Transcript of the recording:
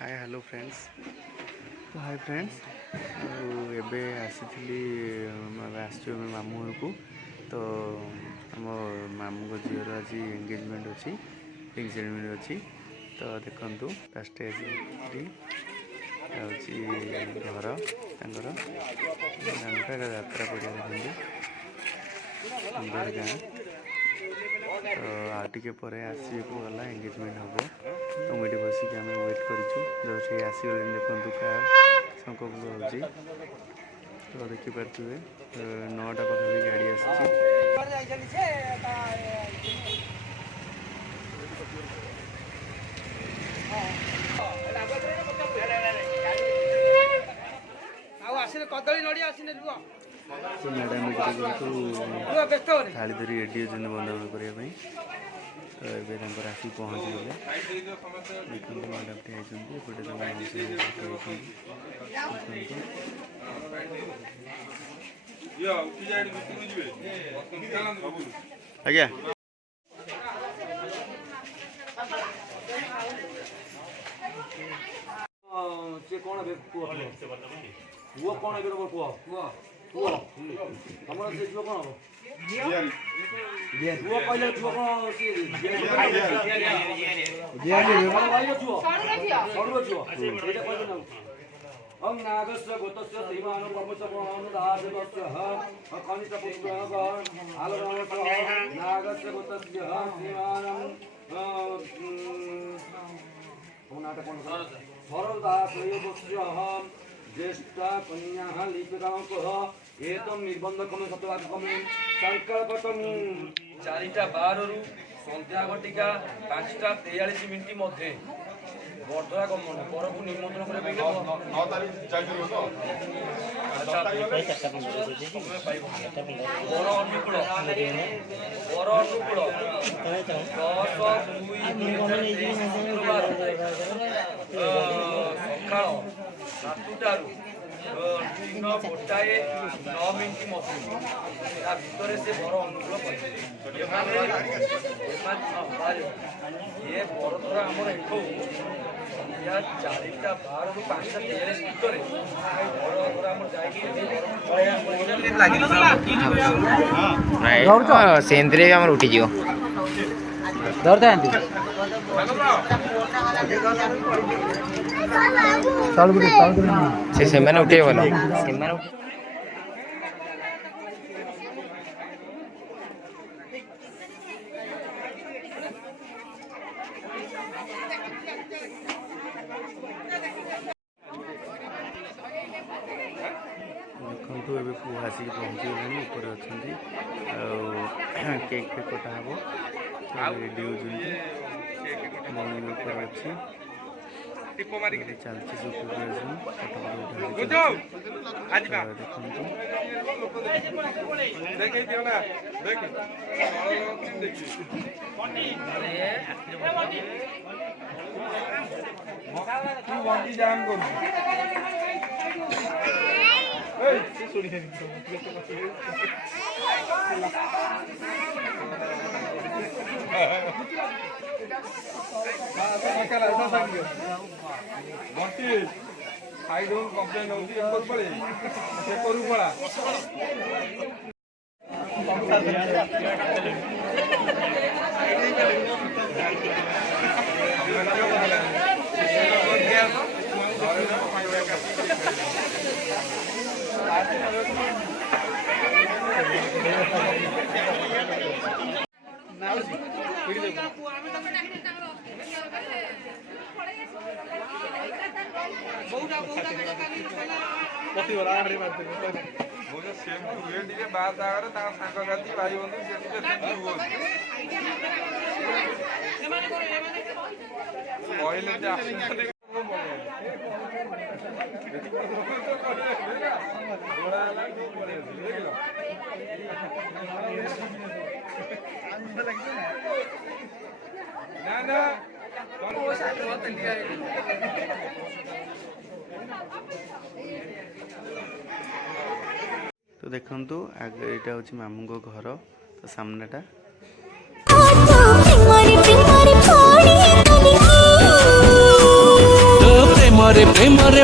Hi hello friends. तो hi friends एबे आसी मामू घर को। तो आम मामू को झीर आज एंगेजमेंट अच्छी रिंग सेरेमनी अच्छी। तो देखु स्टेज घर तर यात्रा पड़िया देखते सुंदर गाँ। तो आगे पर आसको गला एंगेजमेंट हम तो मुझे बसिक आम वेट करूँ जस्ट आसगले देखो कार शंखपुर हो। तो देखिपे 9टा पाखे गाड़ी आसी कदली नड़िया आसने तो मैडम थाली धरी रेडी अच्छे बंदाबंद करने। तो ये आसिक पहुँची गले देखते मैडम टे एपटे आज्ञा कौन पुओ कौन ए पुओ पुओ पुओ हमर से जो कौन हो पुओ पहले जो कौन से भाई जो छोड़ो जो एटा पहले ना हम नागस्य गोतस्य श्रीमान ब्रह्मचर्यं दासवस्य कनिष्ठ पुत्रः आलरामस्य नागस्य गोतस्य श्रीमान नाटक कौन सरल दासवस्य ज्येष्ठ कन्या लिपिका एतम निर्बंध कम सतवाकम संकल्पकम 4:12 संध्या घटिका 5:43 मिनिट मध्य बर्धरा गमन पर को निमंत्रण करे 9 तारीख चाहिए तो अच्छा बर अनुकूल 10/2/2023 दिन 1:09 मिनिट मध्य या भितर से बर अनुकूल ये बरद्वारा आमर एठू संध्या 4:12 ରୁ 5:43 भितर बरद्वारा आमर जाइए सेंद्रे आमर उठी जियो धरते से मैंने उठे बोला देखु ए पुआ आसिक पहुँची गले ऊपर अच्छा केक फेक कटा हे रेडी होती अच्छी चलती सब preparation I don't complain of the तो देखु आगे यहाँ हूँ मामू को घर तो सामनाटा पिंगारी पिंगारी ପ୍ରେମରେ